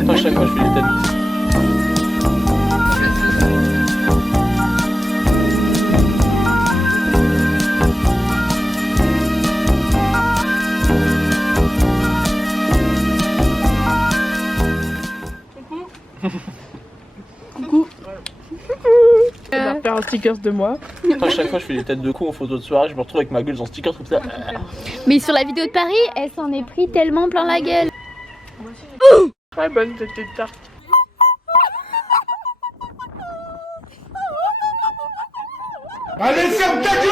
Attends, chaque fois je fais des têtes. Coucou. Elle va faire un sticker de moi. Attends, chaque fois je fais des têtes de con en photo de soirée, je me retrouve avec ma gueule dans sticker comme ça. Mais sur la vidéo de Paris, elle s'en est pris tellement plein la gueule. Très bonne cette tarte. Allez, ferme ta gueule!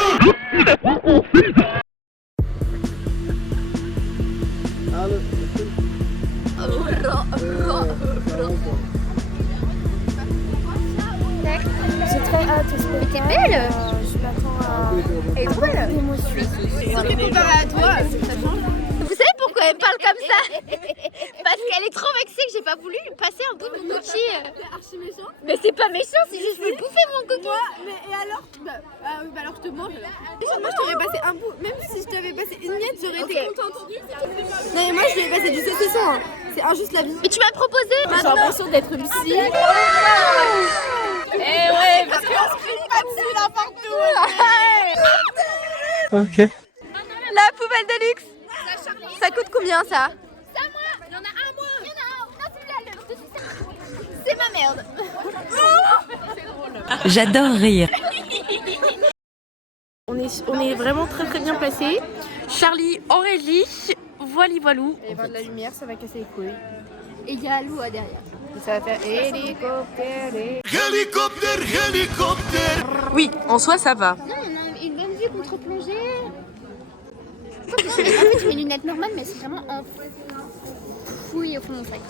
J'ai très hâte. T'es belle. Je m'attends à... Elle est trop belle. Comparé à toi, ça change. Vous savez pourquoi elle parle comme ça? Parce qu'elle est trop vexée que j'ai pas voulu lui passer un bout de mon cookie. C'est archi méchant. Mais c'est pas méchant, c'est juste de bouffer mon cookie. Mais et alors alors je te mange alors. Moi je t'aurais passé un bout, même si je t'avais passé une miette, j'aurais été contente. Non mais moi je lui ai passé du saucisson, hein. C'est injuste la vie. Et tu m'as proposé. J'ai l'impression d'être une psy. Eh ouais, parce que On se crie pas dessus n'importe où. Ok. La poubelle de luxe. Ça coûte combien ça? c'est à moi. Il y en a un moi. Il y en a un. Non, celui-là, le dessus, c'est ma merde. J'adore rire. On est vraiment très bien placés. Charlie en régie. Voilou. Il va y avoir de la lumière, ça va casser les couilles. Et il y a Lou derrière. Et ça va faire hélicoptère. Hélicoptère, hélicoptère! Oui, en soi ça va. Non, on a une bonne vue contre-plongée. En fait, j'ai mes lunettes normales, mais c'est vraiment en fouille au fond de mon sac.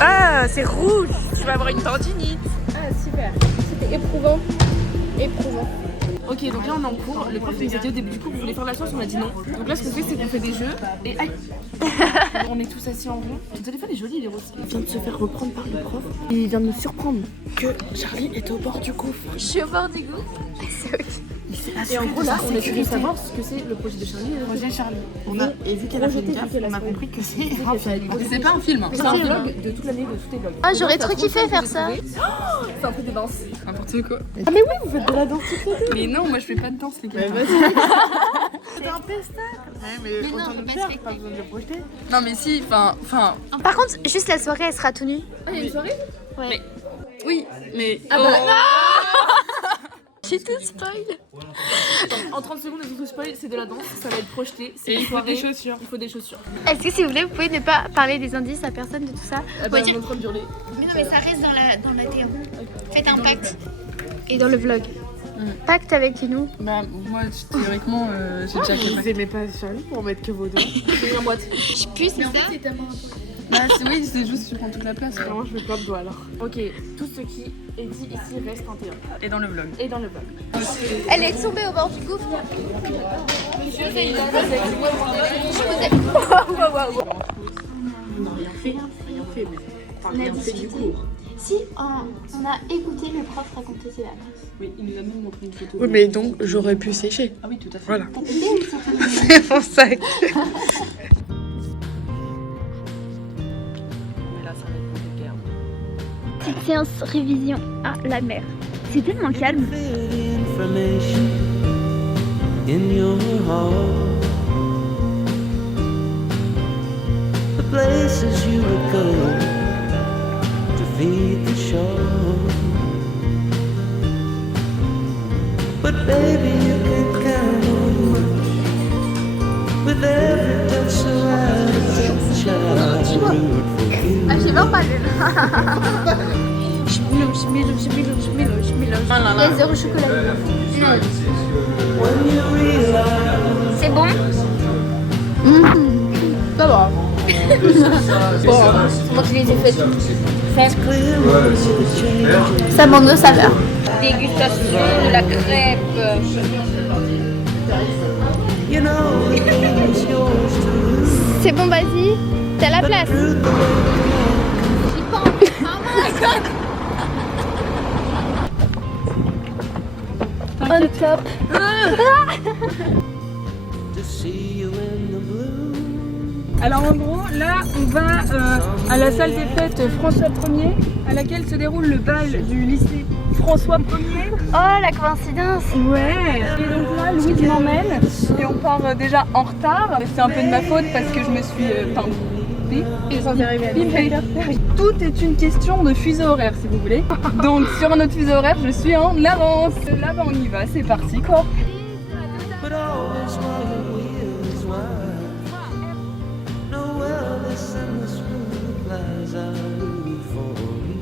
Ah, c'est rouge. Tu vas avoir une tendinite. Ah super, c'était éprouvant. Ok, donc là on est en cours. Le prof nous a dit au début du cours que vous voulez faire la science, on a dit non. Donc là ce qu'on fait c'est qu'on fait des jeux et aïe. On est tous assis en rond. Le téléphone est joli, il est rose. Il vient de se faire reprendre par le prof et il vient de nous surprendre que Charlie est au bord du gouffre. Je suis au bord du gouffre. Et en gros là on essaie de savoir ce que c'est le projet de Charlie. Le projet Charlie. Et vu qu'elle a fait une gaffe, on a compris que c'est un film. C'est pas un film, c'est un vlog de toute l'année, de tous tes vlogs. Ah, j'aurais trop kiffé faire ça. C'est un peu de danse. N'importe quoi. Ah mais oui, vous faites de la danse toutes les deux. Mais non, moi je fais pas de danse les gars. C'est un pestacle. Mais autant nous faire, pas besoin de le projeter. Non mais si, enfin. Par contre, juste la soirée, elle sera tout nue. Ah, il y a une soirée? Ouais. Oui, mais. Ah bah J'ai tout spoil. En 30 secondes, il faut spoil, c'est de la danse, ça va être projeté. C'est une soirée. Il faut des chaussures. Est-ce que si vous voulez, vous pouvez ne pas parler des indices à personne de tout ça? Vous pouvez On est dire... en train de hurler. Mais non, mais ça reste dans la théorie. Faites un pacte. Et dans le vlog. Pacte avec nous. Bah, moi, théoriquement, j'ai déjà fait. vous aimez pas Charlie pour mettre que vos doigts? J'ai une boîte. Je pue, c'est ça? Bah, oui, c'est juste, tu prends toute la place. Quoi. Moi je veux plein de doigts alors. Ok, tout ce qui est dit ici reste en théorie. Et dans le vlog. Elle est tombée au bord du gouffre. On n'a rien fait, mais. Enfin, rien fait du cours. Si, on a écouté le prof raconter ses vacances. Oui, il nous a même montré une photo. Oui, mais donc j'aurais pu sécher. Ah oui, tout à fait. Voilà. T'as pété ou ça? C'est mon sac. Mais là, ça va être une guerre. Petite séance révision à la mer. C'est tellement calme. Information in your heart, the places you would go to feed the shore. But baby, you can count on much with every touch of attention. I root for you. Ah, j'ai même pas lu. Je mélange. Les heures au chocolat. When you realize C'est bon? Ça va. Moi je les ai faites. it's clear what you change. Ça manque de saveur. Dégustation de la crêpe. C'est bon, vas-y. T'as la place. J'y pense. Oh my god. On top. to see you in the blue. Alors en gros, là on va à la salle des fêtes François 1er, à laquelle se déroule le bal du lycée François 1er. Oh la coïncidence. Ouais. Et donc là, Louise m'emmène et on part déjà en retard. C'est un peu de ma faute parce que je me suis tout est une question de fuseau horaire si vous voulez. Donc sur un autre fuseau horaire, je suis en avance. Là bah on y va, c'est parti quoi. But always while your wheels wide. No wellness and the smooth lies I do for you.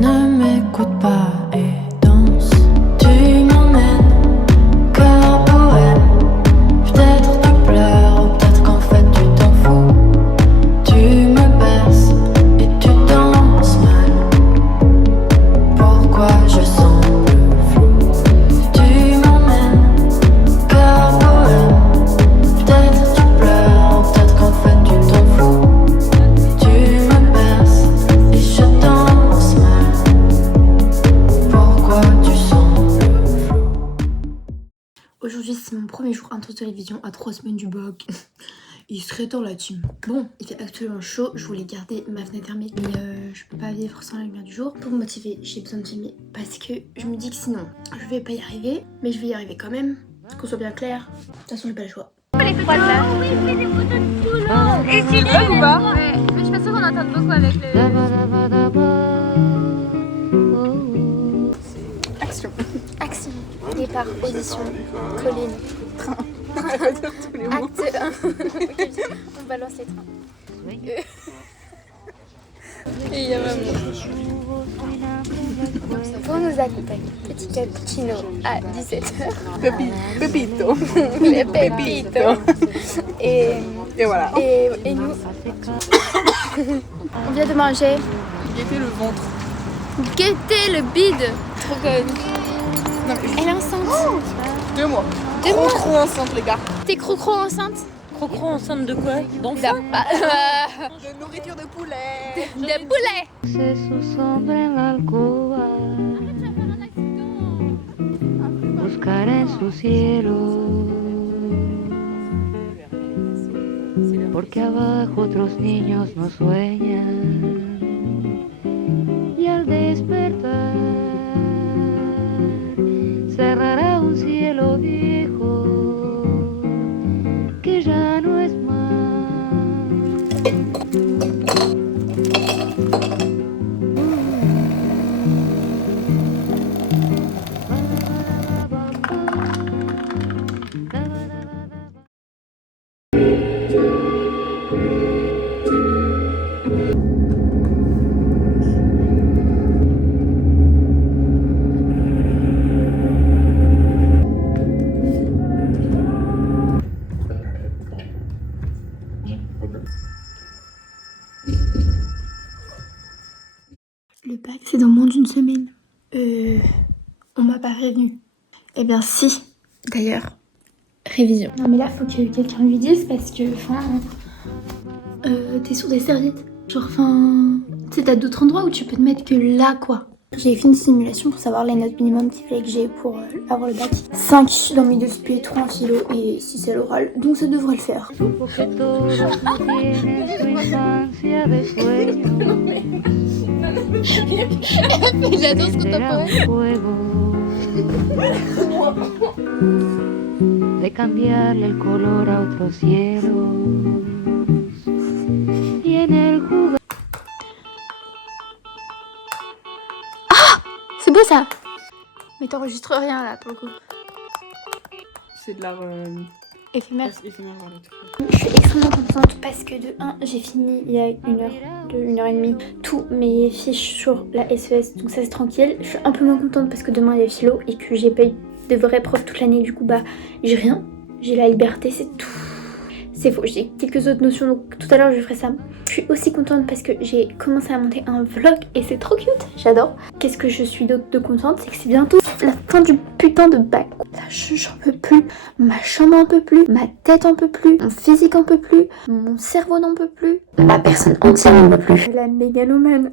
Ne m'écoute pas et danse. Tu m'emmènes, cœur poème. Peut-être tu pleures ou peut-être qu'en fait tu t'en fous. Tu me baisses et tu danses mal. Pourquoi je semble flou? Tu m'emmènes, cœur poème. Peut-être tu pleures ou peut-être qu'en fait tu t'en fous. Tu me baisses et je danse mal. Pourquoi tu sembles flou? Aujourd'hui c'est mon premier jour intro télévision à 3 semaines du bac. Il serait temps la team. Bon, il fait actuellement chaud, je voulais garder ma fenêtre fermée, mais je peux pas vivre sans la lumière du jour. Pour me motiver, j'ai besoin de filmer parce que je me dis que sinon je vais pas y arriver, mais je vais y arriver quand même, qu'on soit bien clair. De toute façon j'ai pas le choix. Les poils là. Oui, c'est des photos de Toulon. Et tu veux ou pas? Ouais, mais je suis pas sûre qu'on entende beaucoup avec le... Action. Action. Départ, audition, colline, train. Acte 1. On balance les trains. Et il y a maman. Pour nous accompagner, petit cappuccino à 17h. Pépito. Le pépito. Et voilà. Et nous, on vient de manger. Guettez le ventre. Guettez le bide. Trop conne. Elle est enceinte. 2 mois. 2 mois. Trop enceinte les gars. T'es crocro enceinte? Crocro enceinte de quoi? D'enfant? De nourriture de poulet. De poulet. Se su sombra en la alcoba. Buscar en su cielo. Porque abajo otros niños no sueñan. Y al despertar cerrará un cielo viejo que ya no es más. Le bac c'est dans moins d'une semaine. On m'a pas prévenu. Eh bien si, d'ailleurs, révision. Non mais là faut que quelqu'un lui dise parce que, t'es sur des serviettes. Genre, tu sais, t'as d'autres endroits où tu peux te mettre que là quoi. J'ai fait une simulation pour savoir les notes minimum qu'il fallait que j'ai pour avoir le bac. 5 dans mes 2 SP, 3 en philo et 6 à l'oral, donc ça devrait le faire. La danse contemporaine. De cambiarle el color a otros cielos y en el jugo. C'est beau ça. Mais t'enregistres rien là pour le coup. C'est de l'art Éphémère. éphémère. Je suis extrêmement contente parce que de 1, j'ai fini il y a 1h30 tous mes fiches sur la SES, donc ça c'est tranquille. Je suis un peu moins contente parce que demain il y a philo et que j'ai pas eu de vraies profs toute l'année, du coup bah j'ai rien, j'ai la liberté, c'est tout. C'est faux, j'ai quelques autres notions, donc tout à l'heure je ferai ça. Je suis aussi contente parce que j'ai commencé à monter un vlog et c'est trop cute, j'adore. Qu'est-ce que je suis d'autre de contente, c'est que c'est bientôt la fin du putain de bac. Là, j'en peux plus, ma chambre en peut plus, ma tête en peut plus, mon physique en peut plus, mon cerveau n'en peut plus, ma personne entière n'en peut plus. La mégalomane.